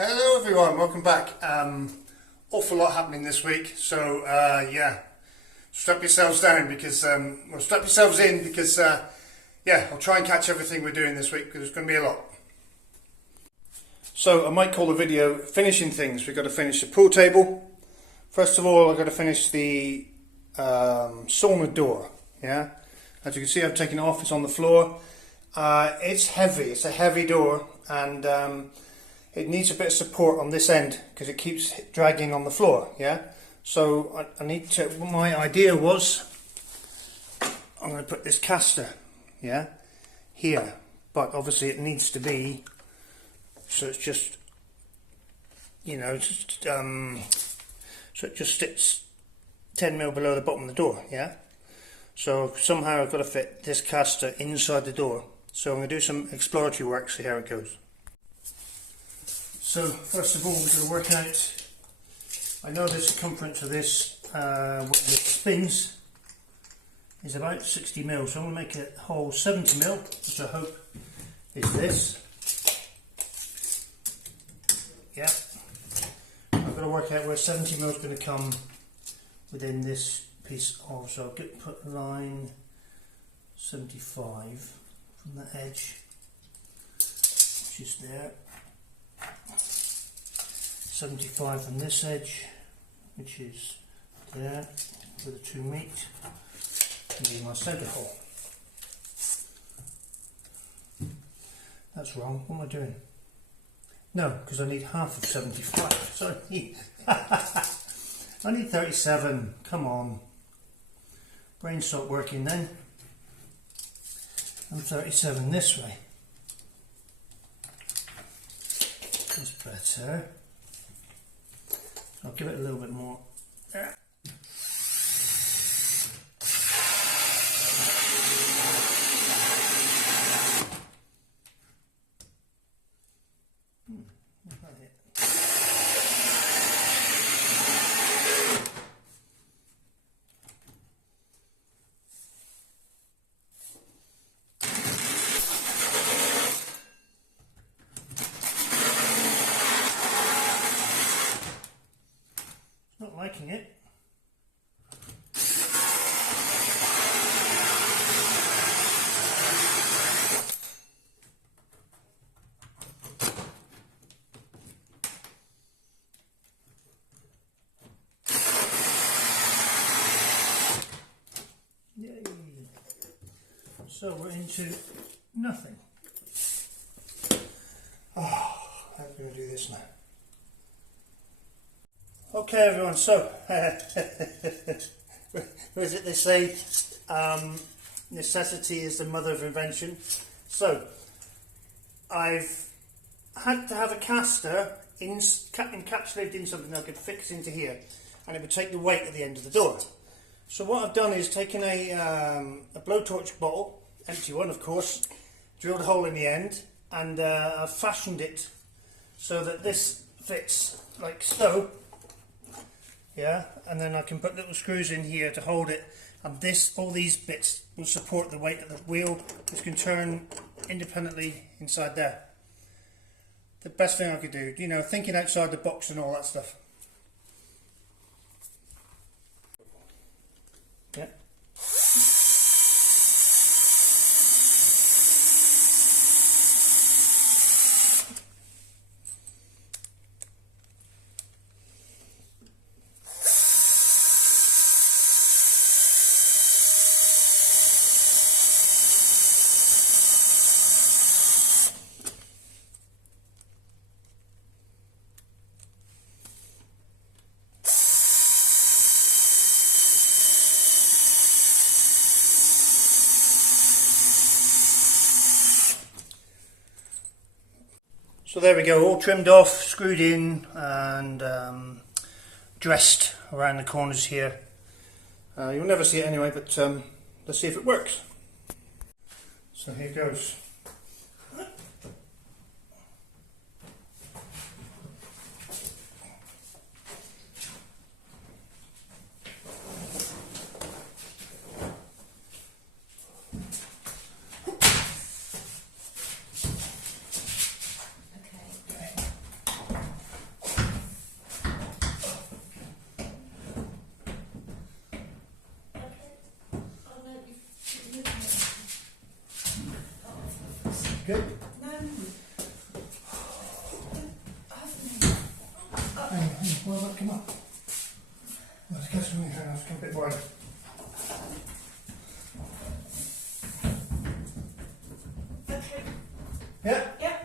Hello everyone, welcome back. Awful lot happening this week, so yeah, strap yourselves down because, well, strap yourselves in because yeah, I'll try and catch everything we're doing this week because there's going to be a lot. So I might call the video finishing things. We've got to finish the pool table. First of all, I've got to finish the sauna door. Yeah, as you can see, I've taken it off. It's on the floor. It's heavy. It's a heavy door, and it needs a bit of support on this end because it keeps dragging on the floor. Yeah, so I need to. My idea was I'm going to put this caster, yeah, here, but obviously it needs to be so it's just, you know, just, so it just sits 10mm below the bottom of the door. Yeah, so somehow I've got to fit this caster inside the door. So I'm going to do some exploratory work, see how it goes. So first of all, we're going to work out, I know the circumference of this, with the spins, is about 60mm, so I'm going to make a hole 70mm, which I hope is this. Yeah, I've got to work out where 70mm is going to come within this piece of, so I'll put line 75 from the edge, which is there. 75 from this edge, which is there, where the two meet, and be my centre hole. That's wrong. What am I doing? No, because I need half of 75. So I need, I need 37. Come on. Brain stopped working then. I'm 37 this way. That's better. I'll give it a little bit more there. Not liking it. Yay! So we're into nothing. Oh, how are we going to do this now? Okay everyone, so what is it they say, necessity is the mother of invention. So I've had to have a caster encapsulated in something that I could fix into here, and it would take the weight at the end of the door. So what I've done is taken a blowtorch bottle, empty one of course, drilled a hole in the end, and I've fashioned it so that this fits like so. Yeah, and then I can put little screws in here to hold it, and all these bits will support the weight of the wheel, which can turn independently inside there. The best thing I could do, you know, thinking outside the box and all that stuff. Yeah. So there we go, all trimmed off, screwed in, and dressed around the corners here. You'll never see it anyway, but let's see if it works. So here goes. good? No. Hang on, why will that come up? Let's get something, hang on, let's get a bit wide. Okay. Yeah? Yeah.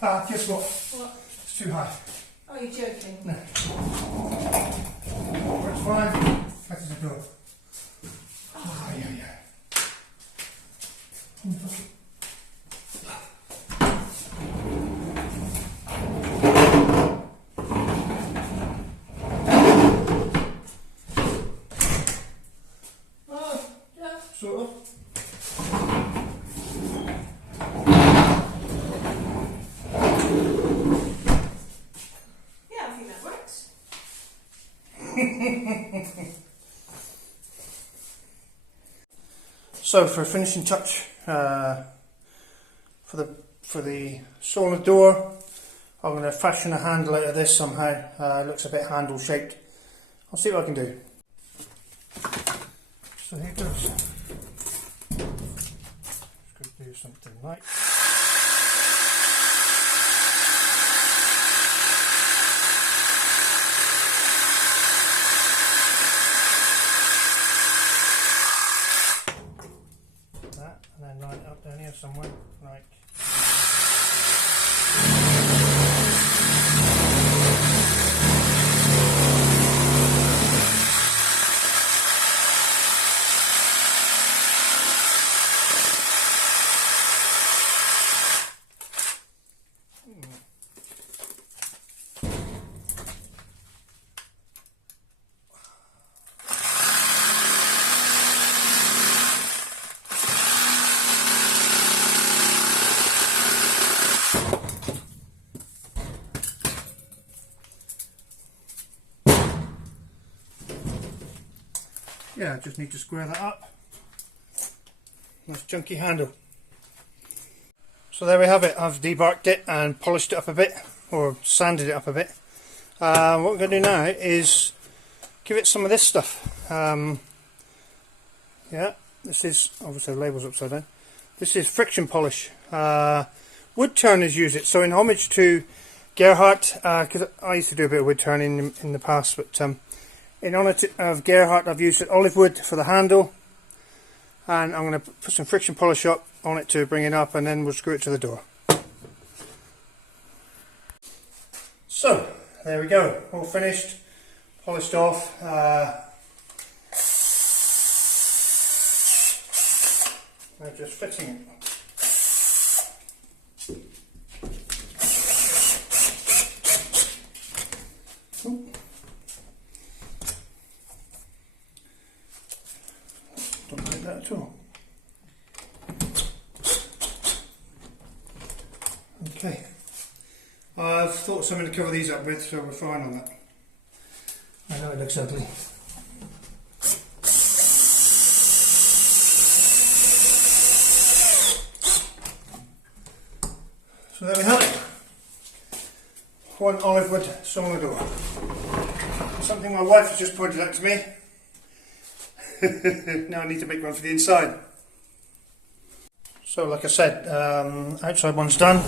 Ah, guess what? What? It's too high. Oh, you're joking. No. It's fine. That is the door. Oh, yeah. Yeah, sort of. Yeah, I think that works. So for a finishing touch, for the sauna door, I'm going to fashion a handle out of this somehow. It looks a bit handle shaped. I'll see what I can do. So here goes. Just going to do something like. That, and then line it up down here somewhere, like. Yeah, I just need to square that up. Nice chunky handle. So there we have it. I've debarked it and polished it up a bit, or sanded it up a bit. What we're going to do now is give it some of this stuff. Yeah, this is, obviously the label's upside down. This is friction polish. Wood turners use it, so in homage to Gerhardt, because I used to do a bit of wood turning in the past, but in honour of Gerhardt, I've used olive wood for the handle, and I'm going to put some friction polish up on it to bring it up, and then we'll screw it to the door. So there we go, all finished, polished off. Now just fitting it. Ooh. Don't like that at all. Okay, I've thought of something to cover these up with, so we're fine on that. I know it looks ugly. So there we have it. One olive wood sauna door. Something my wife has just pointed out to me. Now I need to make one for the inside. So like I said, outside one's done.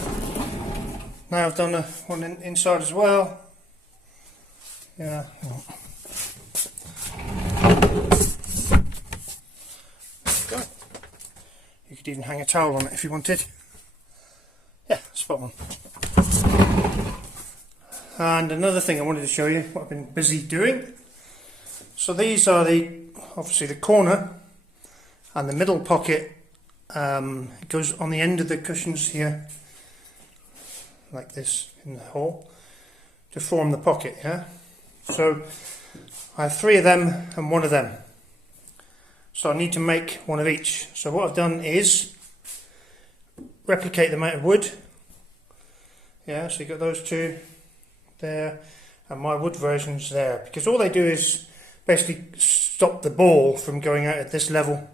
Now I've done one inside as well. Yeah. Go. You could even hang a towel on it if you wanted. Yeah, spot on. And another thing I wanted to show you, what I've been busy doing. So these are obviously the corner and the middle pocket. It goes on the end of the cushions here, like this in the hole, to form the pocket. Yeah. So I have 3 of them and 1 of them. So I need to make 1 of each. So what I've done is replicate the amount of wood. Yeah. So you got those 2 there, and my wood version's there, because all they do is basically stop the ball from going out at this level.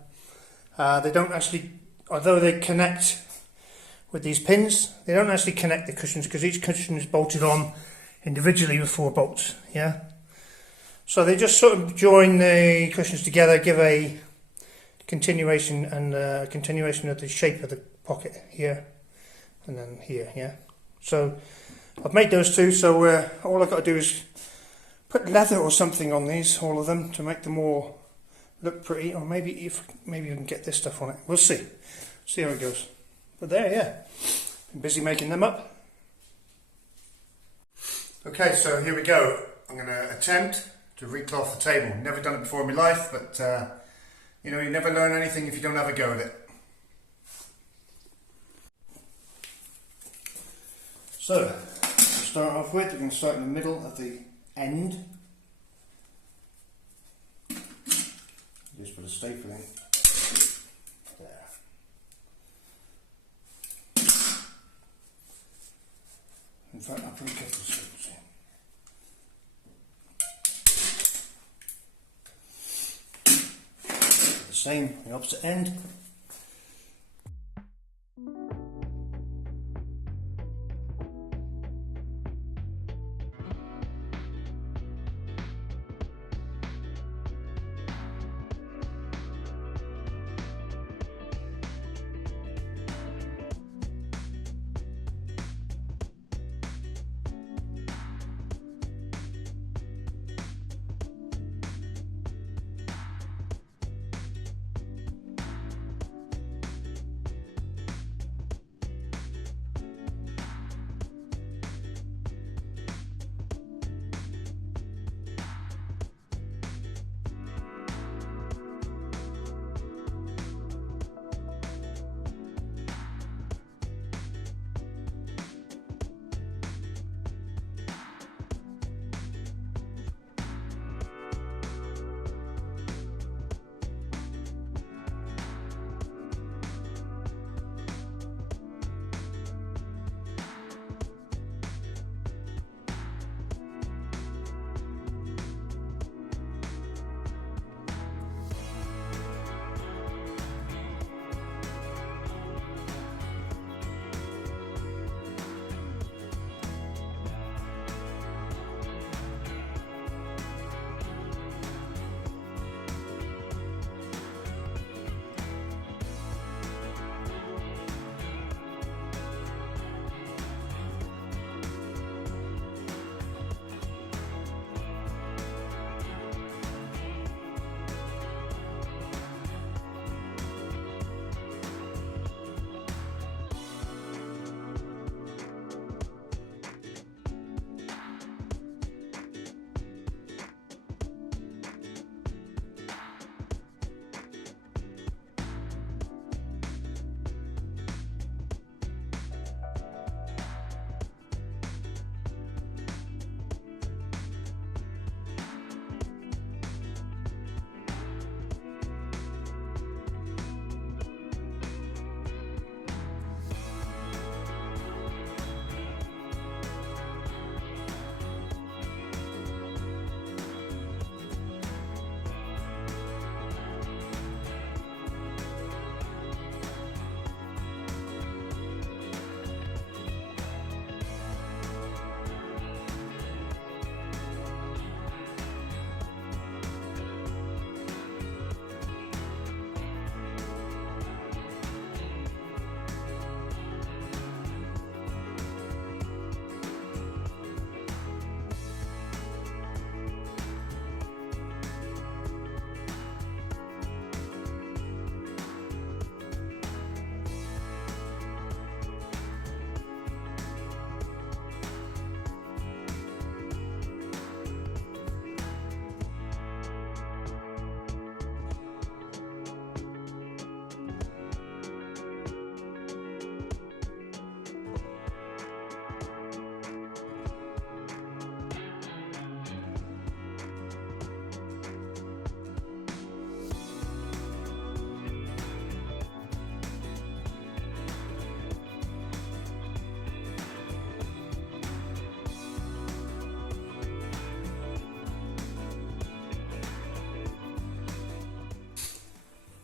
They don't actually, although they connect with these pins, they don't actually connect the cushions, because each cushion is bolted on individually with 4 bolts. Yeah, so they just sort of join the cushions together, give a continuation and continuation of the shape of the pocket here and then here. Yeah. So I've made those two. So all I've got to do is put leather or something on these, all of them, to make them all look pretty. Or maybe you can get this stuff on it. We'll see. See how it goes. But there, yeah. I'm busy making them up. Okay, so here we go. I'm going to attempt to recloth the table. Never done it before in my life, but you know, you never learn anything if you don't have a go at it. So, to start off with, we're going to start in the middle of the end. Just put a staple in. There. In fact, I'll put a couple of staples in. The same on the opposite end.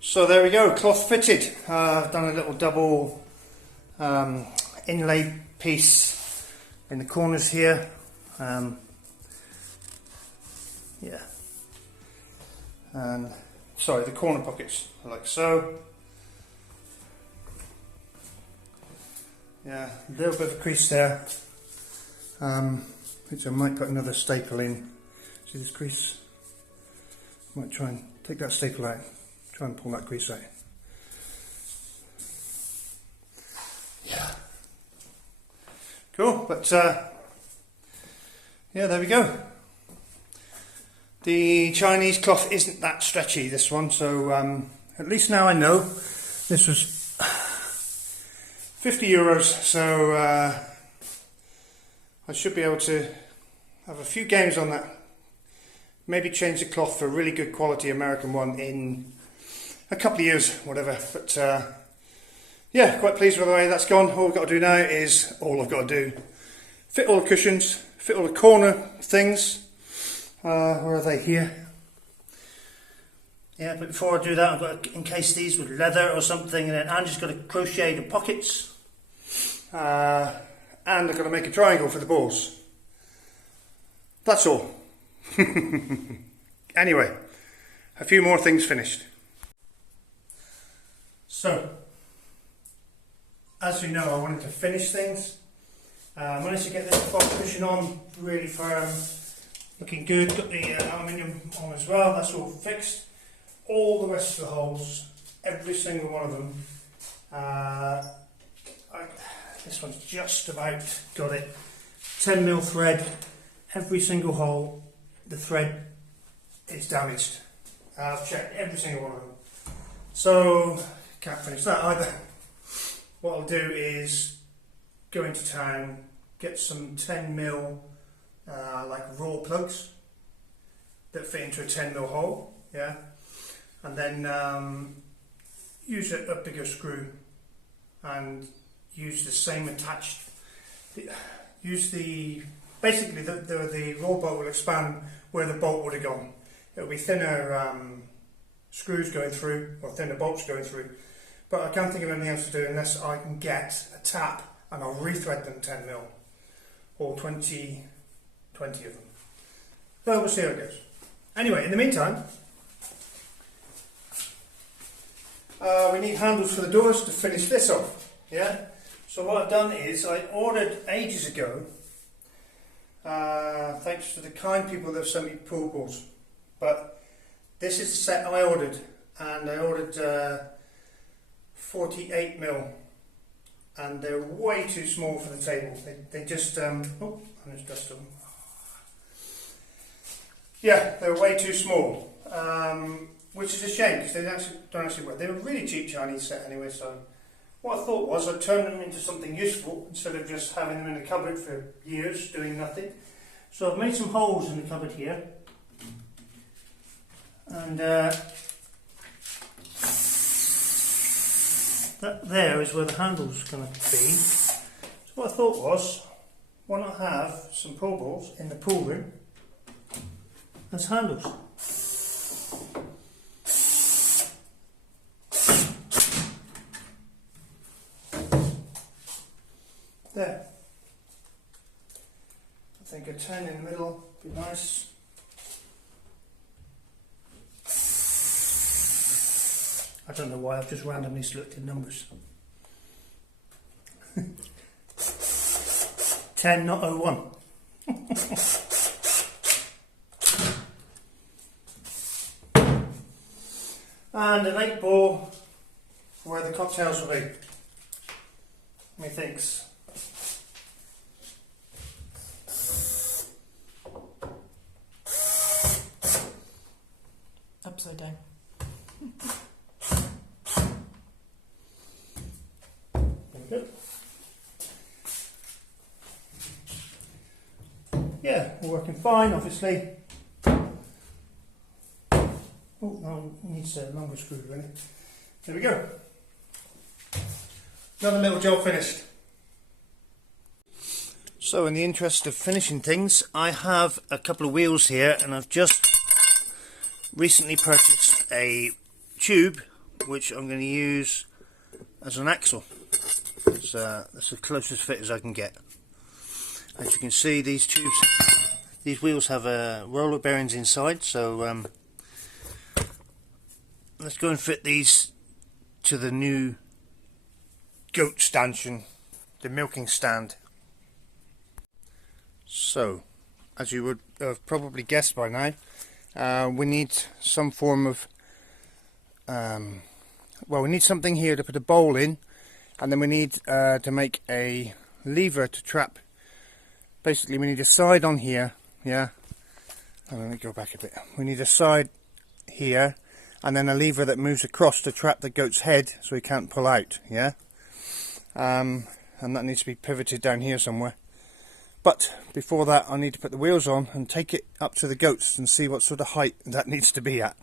So there we go, cloth fitted. I've done a little double inlay piece in the corners here. Yeah, and sorry, the corner pockets, like so. Yeah, a little bit of a crease there, which I might put another staple in. See this crease? Might try and take that staple out, try and pull that crease out. Yeah. Cool, but yeah, there we go. The Chinese cloth isn't that stretchy, this one, so at least now I know. This was €50, so I should be able to have a few games on that. Maybe change the cloth for a really good quality American one in a couple of years, whatever. But yeah, quite pleased with the way that's gone. All we've got to do now is, fit all the cushions, fit all the corner things. Where are they? Here. Yeah, but before I do that, I've got to encase these with leather or something, and then Angie's got to crochet the pockets. And I've got to make a triangle for the balls. That's all. Anyway, a few more things finished. So, as you know, I wanted to finish things. I managed to get this box cushion on really firm, looking good. Got the aluminium on as well, that's all fixed. All the rest of the holes, every single one of them. This one's just about got it. 10mm thread, every single hole, the thread is damaged. I've checked every single one of them. So, can't finish that either. What I'll do is go into town, get some 10mm like raw plugs that fit into a 10mm hole, yeah, and then use a bigger screw and use the same attached. Basically the raw bolt will expand where the bolt would have gone. It'll be thinner screws going through, or thinner bolts going through. But I can't think of anything else to do unless I can get a tap and I'll rethread them 10mm or 20 of them. But we'll see how it goes. Anyway, in the meantime, we need handles for the doors to finish this off. Yeah. So what I've done is I ordered ages ago, thanks to the kind people that have sent me pool balls. But this is the set I ordered, and I ordered 48mm, and they're way too small for the table. They just oh, I just dust them. Yeah, they're way too small, which is a shame because they don't actually work. They were a really cheap Chinese set anyway. So what I thought was I'd turn them into something useful instead of just having them in the cupboard for years doing nothing. So I've made some holes in the cupboard here, and that there is where the handle's going to be. So what I thought was, why not have some pool balls in the pool room as handles? There. I think a 10 in the middle would be nice. I don't know why, I've just randomly selected numbers. 10, not 01. And an 8 ball for where the cocktails will be. Methinks. Upside down. There we go. Yeah, we're working fine, obviously. Oh, no, it needs a longer screw, really. There we go. Another little job finished. So, in the interest of finishing things, I have a couple of wheels here, and I've just recently purchased a tube which I'm going to use as an axle. That's the closest fit as I can get. As you can see, these wheels have roller bearings inside, so let's go and fit these to the new goat stanchion, the milking stand. So, as you would have probably guessed by now, we need some form of, well, we need something here to put a bowl in, and then we need to make a lever to trap. Basically, we need a side on here, yeah. Let me go back a bit. We need a side here, and then a lever that moves across to trap the goat's head so he can't pull out, yeah. And that needs to be pivoted down here somewhere. But before that, I need to put the wheels on and take it up to the goats and see what sort of height that needs to be at.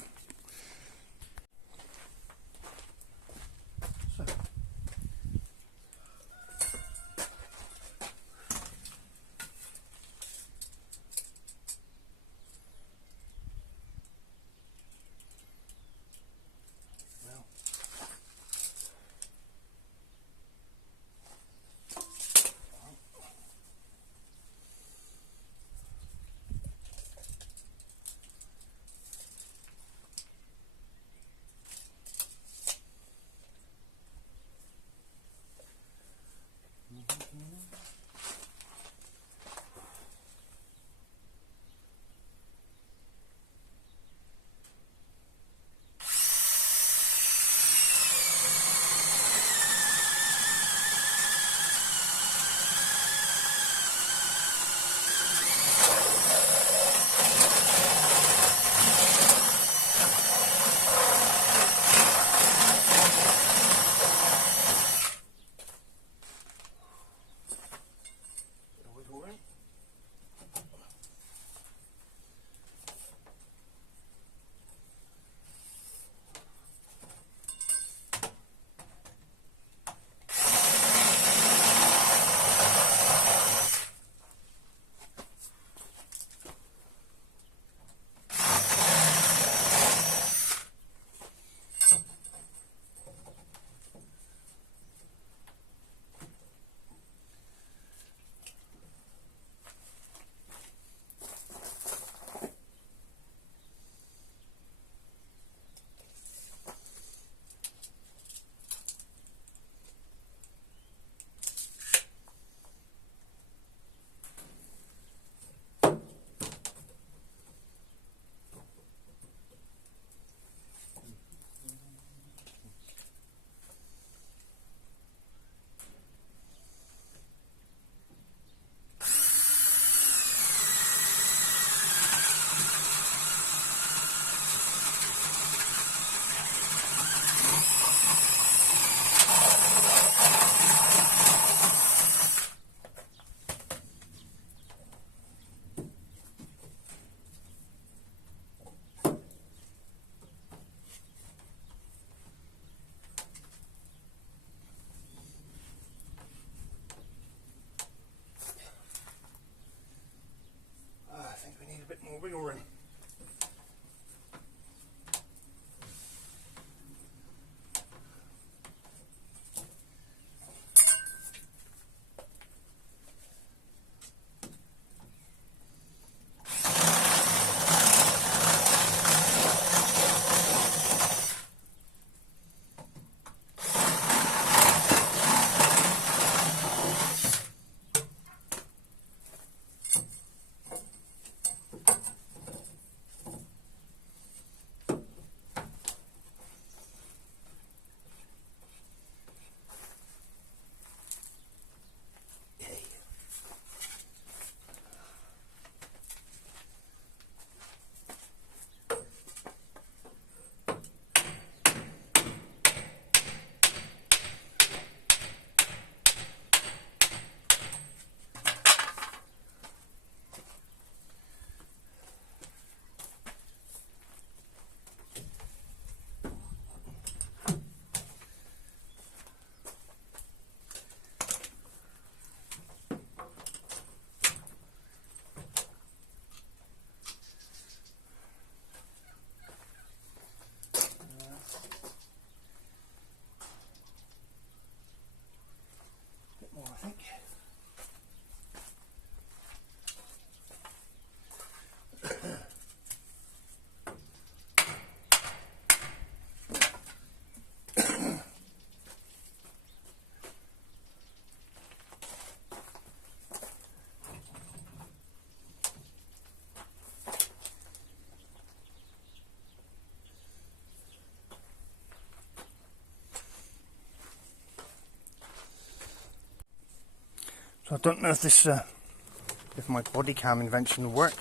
So I don't know if this, if my body cam invention will work.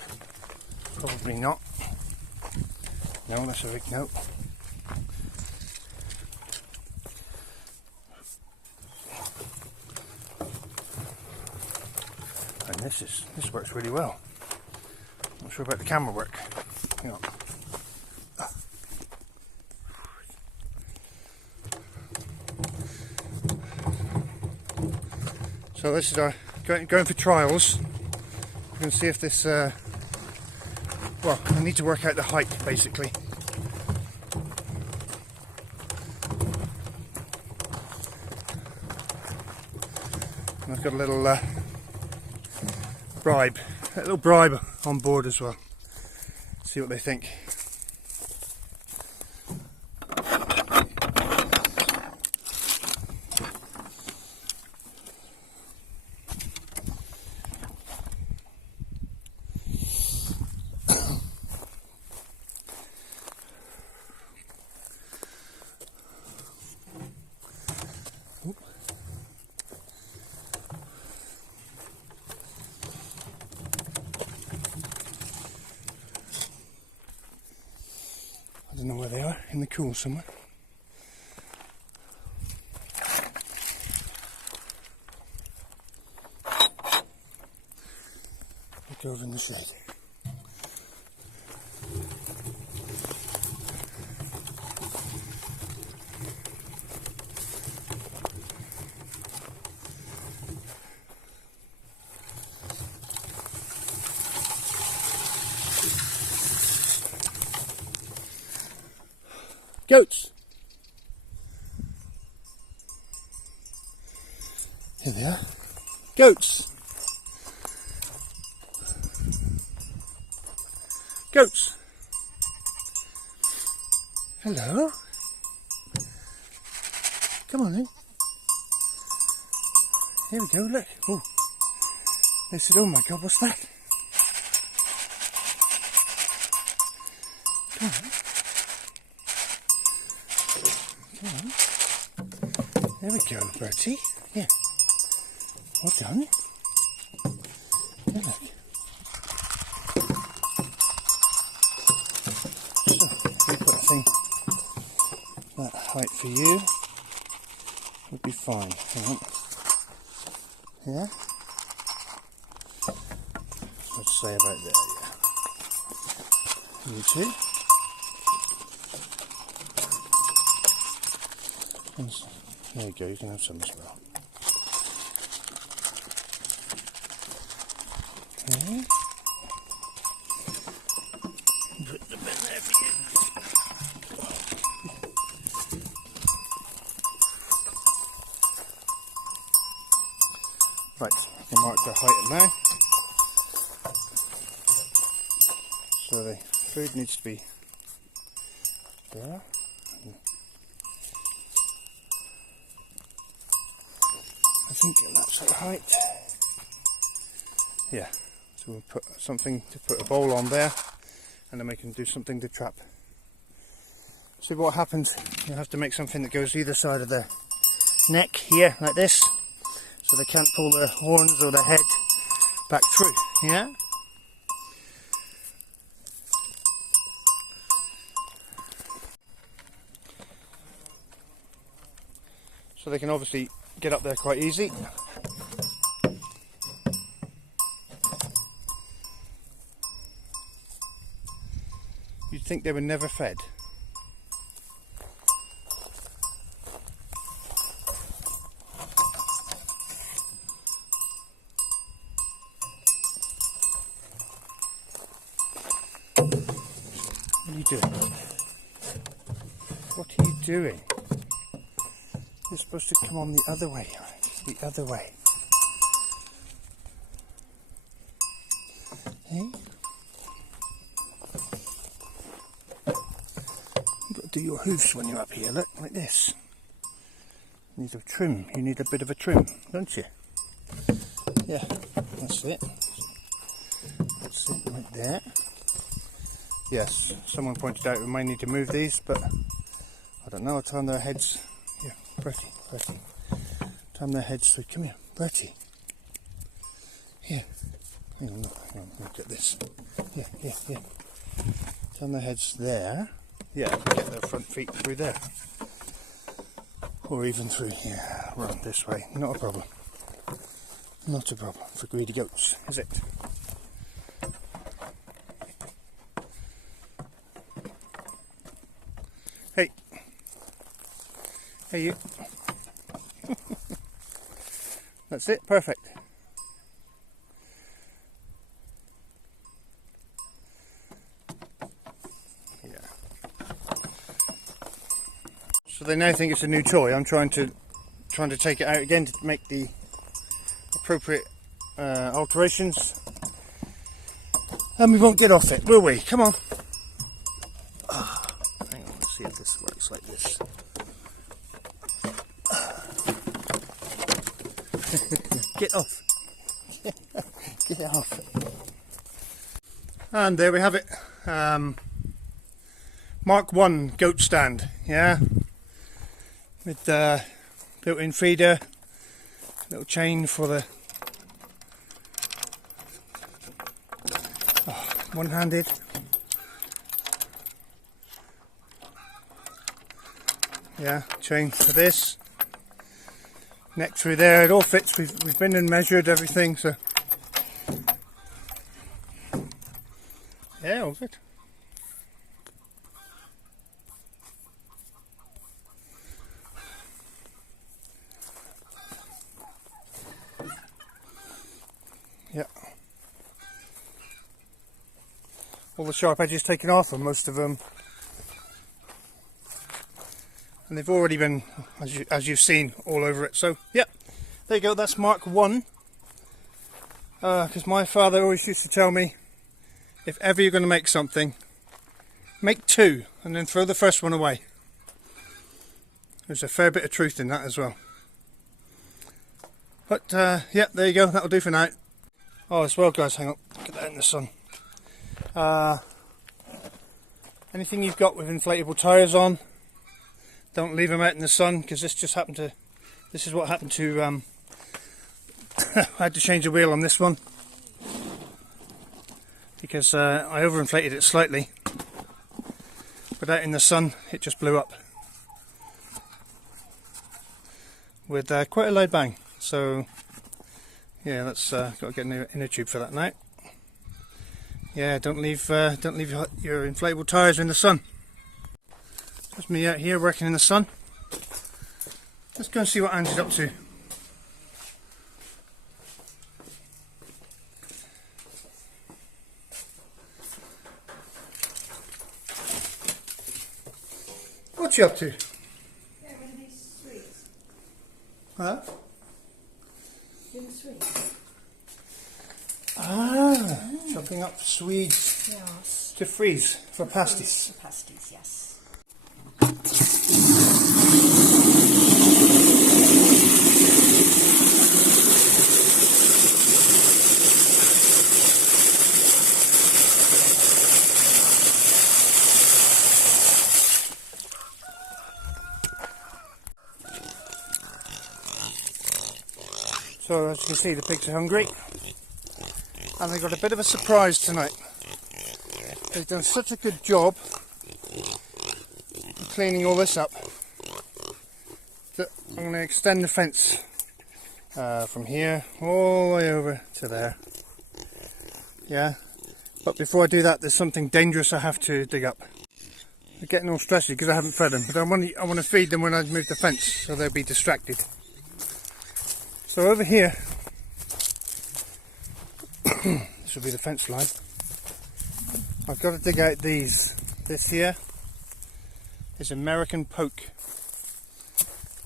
Probably not. No, that's a big no. And this works really well. Not sure about the camera work. Hang on. So this is our going for trials. We're going to see if this. Well, I need to work out the height basically. And I've got a little bribe on board as well. See what they think. I don't know where they are, in the cool somewhere. Look over in the shade. Goats! Here they are. Goats! Goats! Hello? Come on then. Here we go, look. Oh, they said, oh my God, what's that? Come on. There we go, Bertie. Yeah. Well done. Yeah, look. So, we put a thing that height for you would be fine. Hang on. Yeah? Let's say about there, yeah. You too. There you go, you can have some as well. Okay. Put them in there for you. Right, I can mark their height now. So the food needs to be there. I think that's the height. Yeah, so we'll put something to put a bowl on there, and then we can do something to trap. So what happens, you'll have to make something that goes either side of the neck here, like this, so they can't pull their horns or their head back through, yeah? So they can obviously get up there quite easy. You'd think they were never fed. What are you doing? What are you doing? You're supposed to come on the other way, right? The other way. Hey? You've got to do your hoofs when you're up here, look, like this. You need a trim, you need a bit of a trim, don't you? Yeah, that's it. That's it, right there. Yes, someone pointed out we might need to move these, but I don't know, I'll turn their heads. Here, Bertie. Turn their heads so come here, Bertie. Here. Hang on, look at this. Here. Turn the heads there. Yeah, get their front feet through there. Or even through here. Run this way. Not a problem. Not a problem for greedy goats, is it? Hey. Hey you. That's it, perfect. Yeah. So they now think it's a new toy. I'm trying to take it out again to make the appropriate alterations. And we won't get off it, will we? Come on. Hang on, let's see if this works like this. Get off. Get it off. And there we have it. Mark 1 goat stand, yeah, with built-in feeder, little chain for the one-handed. Yeah, chain for this. Neck through there, it all fits. We've been and measured everything, so yeah, all good. Yeah. All the sharp edges taken off, and most of them, and they've already been, as you've seen, all over it. So yeah, there you go. That's Mark 1. Because my father always used to tell me, if ever you're going to make something, make 2 and then throw the first one away. There's a fair bit of truth in that as well. But yeah, there you go. That'll do for now. Oh, as well, guys, hang on. Get that in the sun. Anything you've got with inflatable tyres on, don't leave them out in the sun, because this is what happened to I had to change the wheel on this one because I overinflated it slightly, but out in the sun it just blew up with quite a loud bang. So yeah, that's got to get an inner tube for that now. Yeah, don't leave your inflatable tyres in the sun. Just me out here working in the sun. Let's go and see what Angie's up to. What's you up to? Getting rid of these sweets. Huh? Doing the sweets. Chopping up Swedes Yes. to freeze for pasties. Pasties, yes. So as you can see, the pigs are hungry, and they've got a bit of a surprise tonight. They've done such a good job of cleaning all this up that I'm going to extend the fence from here all the way over to there. Yeah, but before I do that, there's something dangerous I have to dig up. They're getting all stressy because I haven't fed them, but I want to feed them when I move the fence, so they'll be distracted. So over here, this will be the fence line. I've got to dig out these. This here is American poke.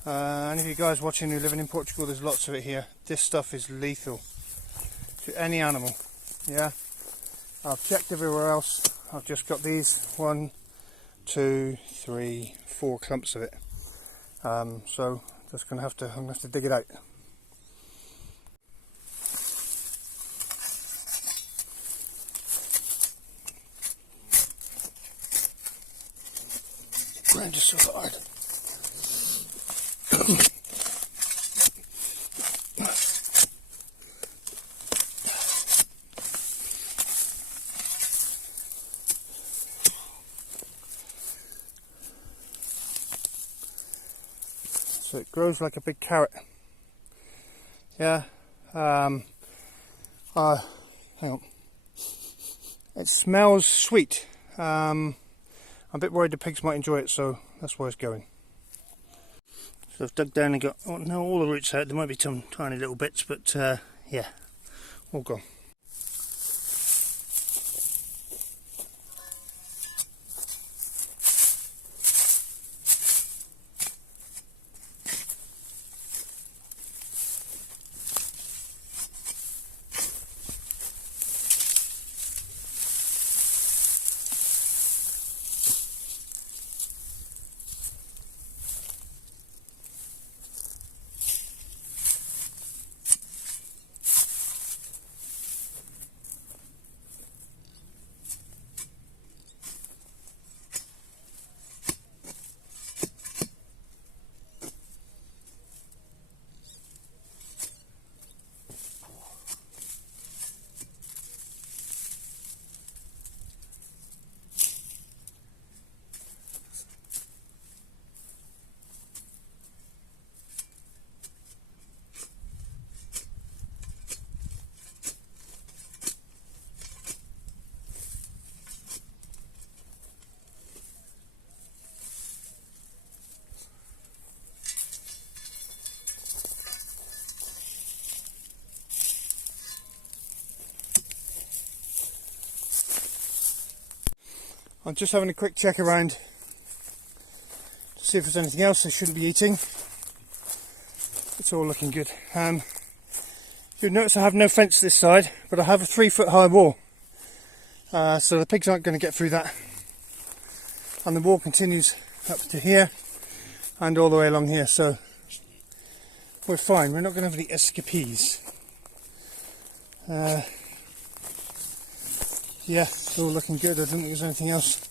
Any of you guys watching who live in Portugal, there's lots of it here. This stuff is lethal to any animal. Yeah, I've checked everywhere else. I've just got these 1, 2, 3, 4 clumps of it. So I'm gonna have to dig it out. Ground is so hard. So it grows like a big carrot. Yeah. Hang on. It smells sweet. I'm a bit worried the pigs might enjoy it, so that's where it's going. So I've dug down and got all the roots out. There might be some tiny little bits, but yeah, all gone. I'm just having a quick check around to see if there's anything else I shouldn't be eating. It's all looking good. You'll notice I have no fence this side, but I have a 3-foot high wall. So the pigs aren't going to get through that. And the wall continues up to here and all the way along here, so we're fine. We're not going to have any escapees. Yeah, it's all looking good. I don't think there's anything else.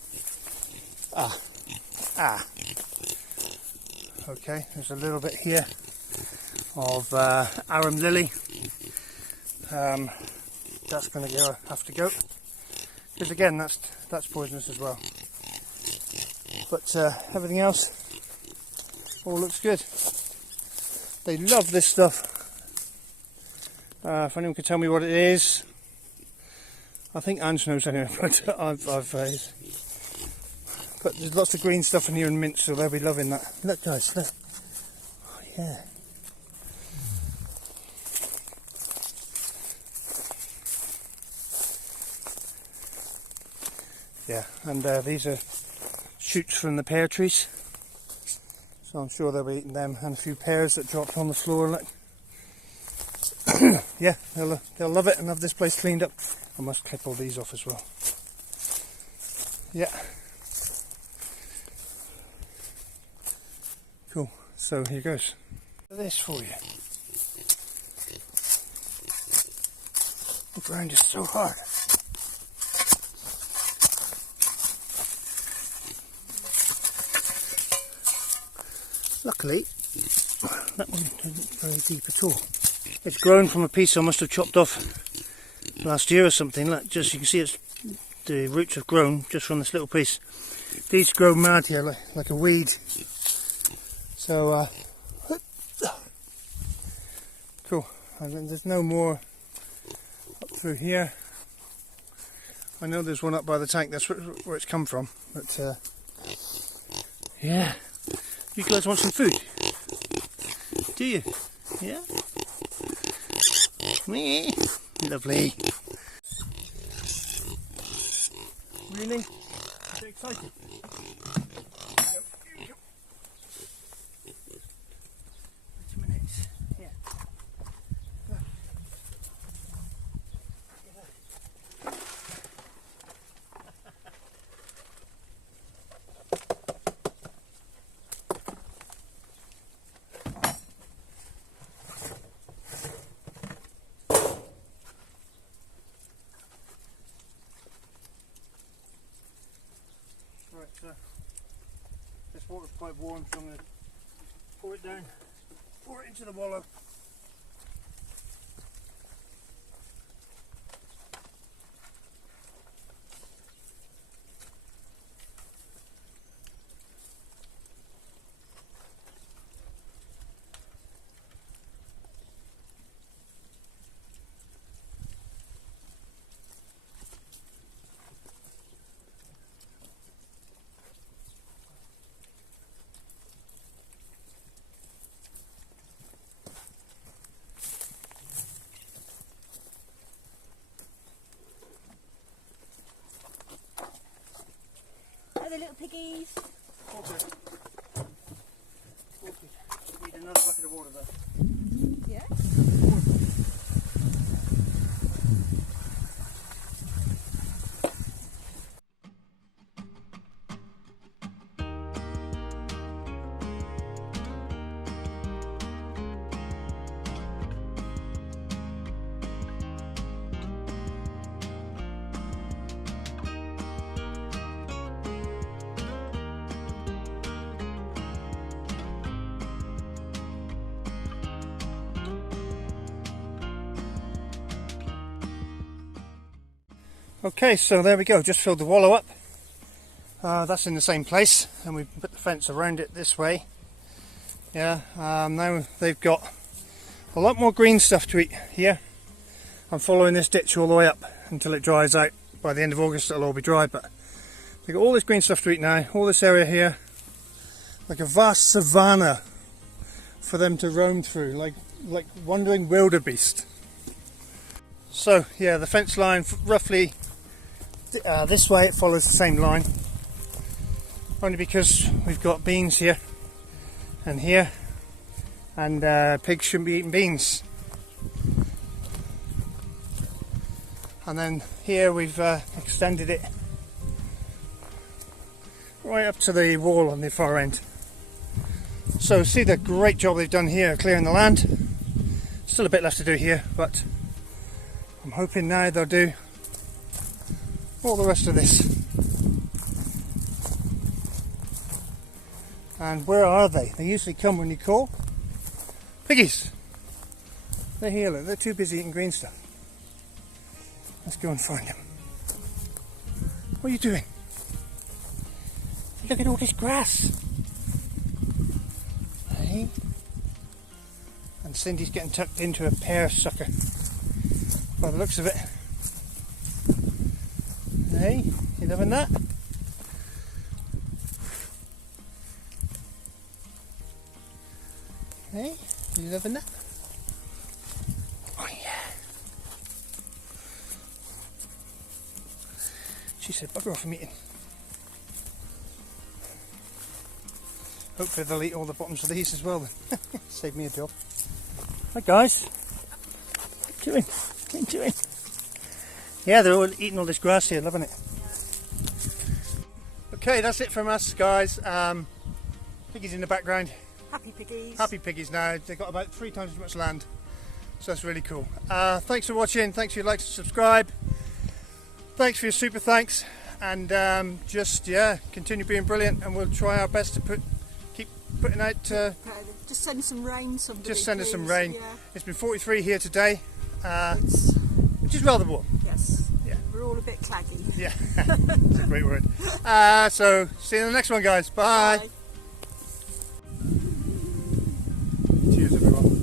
Okay, there's a little bit here of arum lily. That's going to have to go, because again, that's poisonous as well. But everything else all looks good. They love this stuff. If anyone can tell me what it is. I think Ange knows anyway, but but there's lots of green stuff in here and mint, so they'll be loving that. Look guys, look. Oh yeah. Yeah, and these are shoots from the pear trees. So I'm sure they'll be eating them, and a few pears that dropped on the floor. Look. Yeah, they'll love it and have this place cleaned up. I must clip all these off as well. Yeah. Cool. So here goes. This for you. The ground is so hard. Luckily, that one isn't very deep at all. It's grown from a piece I must have chopped off last year or something. Like, just you can see, the roots have grown just from this little piece. These grow mad here, like a weed. So cool. And there's no more up through here. I know there's one up by the tank. That's where it's come from. But yeah, you guys want some food? Do you? Yeah. Me. Lovely. Really? I'm excited. Here we go. Wait a minute. Yeah. Right, so this water's quite warm, so I'm going to pour it down, pour it into the wallow. Yeah. Okay, so there we go, just filled the wallow up. That's in the same place, and we put the fence around it this way. Yeah, now they've got a lot more green stuff to eat here. I'm following this ditch all the way up until it dries out. By the end of August it'll all be dry, but they've got all this green stuff to eat now, all this area here, like a vast savanna for them to roam through, like wandering wildebeest. So yeah, the fence line roughly this way, it follows the same line, only because we've got beans here and here, and pigs shouldn't be eating beans. And then here we've extended it right up to the wall on the far end. So see the great job they've done here clearing the land. Still a bit left to do here, but I'm hoping now they'll do all the rest of this. And where are they? They usually come when you call. Piggies! They're here, look. They're too busy eating green stuff. Let's go and find them. What are you doing? Look at all this grass. Hey? And Cindy's getting tucked into a pear sucker by the looks of it. Hey, you loving that? Hey, you loving that? Oh yeah. She said bugger off from eating. Hopefully they'll eat all the bottoms of these as well then. Save me a job. Hi guys. What are you doing? What are you doing? Yeah, they're all eating all this grass here, loving it. Okay, that's it from us guys. Piggies in the background. Happy piggies. Happy piggies now. They've got about 3 times as much land. So that's really cool. Thanks for watching. Thanks for your likes and subscribe. Thanks for your super thanks. And continue being brilliant, and we'll try our best to keep putting out. Just send some rain, somebody. Just send us some please. rain. Yeah. It's been 43 here today, which is rather warm. Yes. Yeah. We're all a bit claggy. Yeah, it's a great word. So see you in the next one, guys. Bye. Bye. Cheers, everyone.